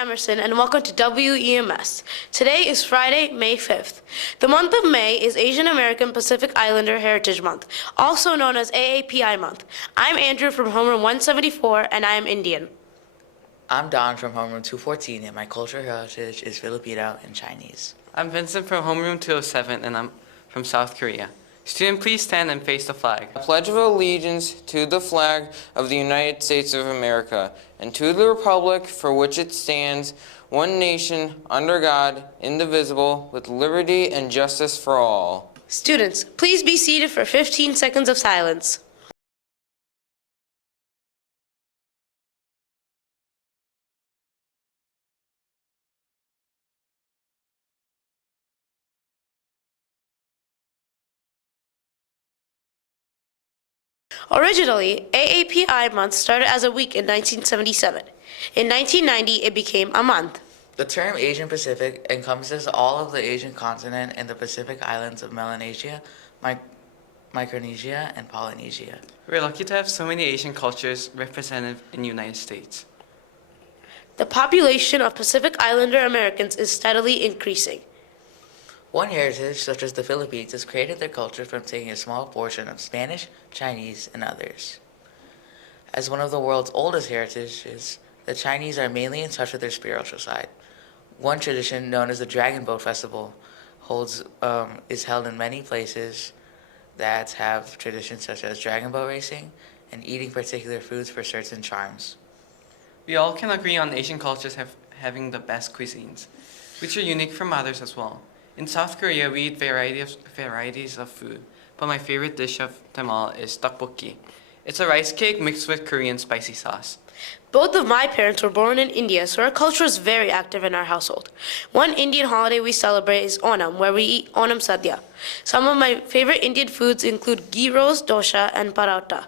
Emerson, and welcome to WEMS. Today is Friday, May 5th. The month of May is Asian American Pacific Islander Heritage Month, also known as AAPI Month. I'm Andrew from Homeroom 174, and I am Indian. I'm Don from Homeroom 214, and my cultural heritage is Filipino and Chinese. I'm Vincent from Homeroom 207, and I'm from South Korea. Student, please stand and face the flag. I pledge of allegiance to the flag of the United States of America and to the republic for which it stands, one nation, under God, indivisible, with liberty and justice for all. Students, please be seated for 15 seconds of silence. Originally, AAPI Month started as a week in 1977. In 1990, it became a month. The term Asian Pacific encompasses all of the Asian continent and the Pacific islands of Melanesia, Micronesia, and Polynesia. We're lucky to have so many Asian cultures represented in the United States. The population of Pacific Islander Americans is steadily increasing. One heritage, such as the Philippines, has created their culture from taking a small portion of Spanish, Chinese, and others. As one of the world's oldest heritages, the Chinese are mainly in touch with their spiritual side. One tradition, known as the Dragon Boat Festival, is held in many places that have traditions such as dragon boat racing and eating particular foods for certain charms. We all can agree on Asian cultures having the best cuisines, which are unique from others as well. In South Korea, we eat varieties of food, but my favorite dish of them all is tteokbokki. It's a rice cake mixed with Korean spicy sauce. Both of my parents were born in India, so our culture is very active in our household. One Indian holiday we celebrate is Onam, where we eat Onam Sadhya. Some of my favorite Indian foods include ghee roast, dosha, and paratha.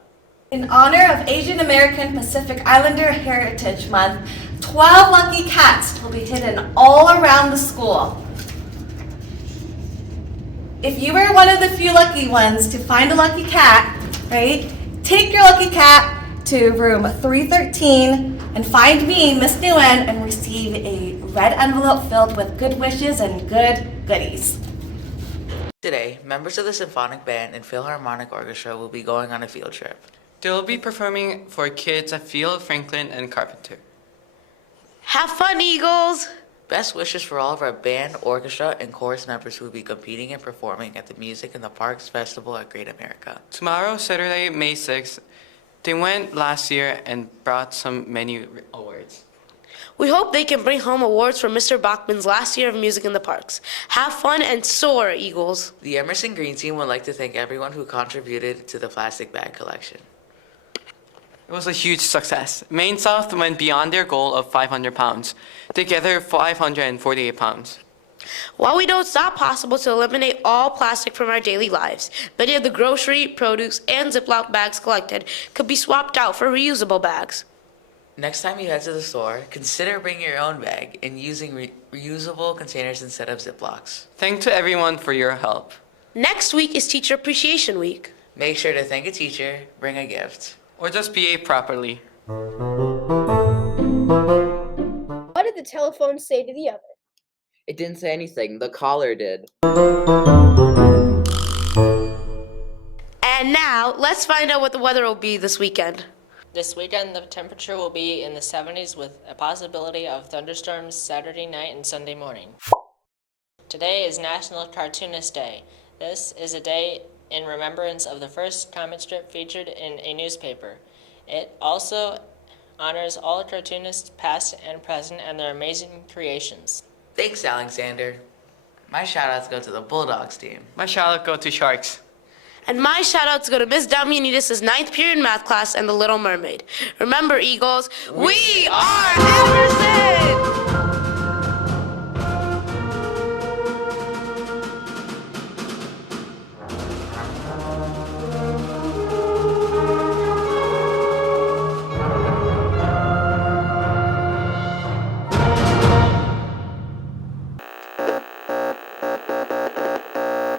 In honor of Asian American Pacific Islander Heritage Month, 12 lucky cats will be hidden all around the school. If you were one of the few lucky ones to find a lucky cat, right, take your lucky cat to room 313 and find me, Miss Nguyen, and receive a red envelope filled with good wishes and good goodies. Today, members of the Symphonic Band and Philharmonic Orchestra will be going on a field trip. They'll be performing for kids at Field, Franklin, and Carpenter. Have fun, Eagles! Best wishes for all of our band, orchestra, and chorus members who will be competing and performing at the Music in the Parks Festival at Great America. Tomorrow, Saturday, May 6th, they went last year and brought many awards. We hope they can bring home awards for Mr. Bachman's last year of Music in the Parks. Have fun and soar, Eagles! The Emerson Green Team would like to thank everyone who contributed to the plastic bag collection. It was a huge success. Maine South went beyond their goal of 500 pounds. They gathered 548 pounds. While we know it's not possible to eliminate all plastic from our daily lives, many of the grocery, produce, and Ziploc bags collected could be swapped out for reusable bags. Next time you head to the store, consider bringing your own bag and using reusable containers instead of Ziplocs. Thanks to everyone for your help. Next week is Teacher Appreciation Week. Make sure to thank a teacher, bring a gift. Or just behave properly. What did the telephone say to the other? It didn't say anything. The caller did. And now, let's find out what the weather will be this weekend. This weekend, the temperature will be in the 70s with a possibility of thunderstorms Saturday night and Sunday morning. Today is National Cartoonist Day. This is a day in remembrance of the first comic strip featured in a newspaper. It also honors all cartoonists past and present and their amazing creations. Thanks, Alexander. My shout-outs go to the Bulldogs team. My shout-out go to Sharks. And my shout-outs go to Miss Damianidis' 9th period math class and the Little Mermaid. Remember, Eagles, we are Emerson!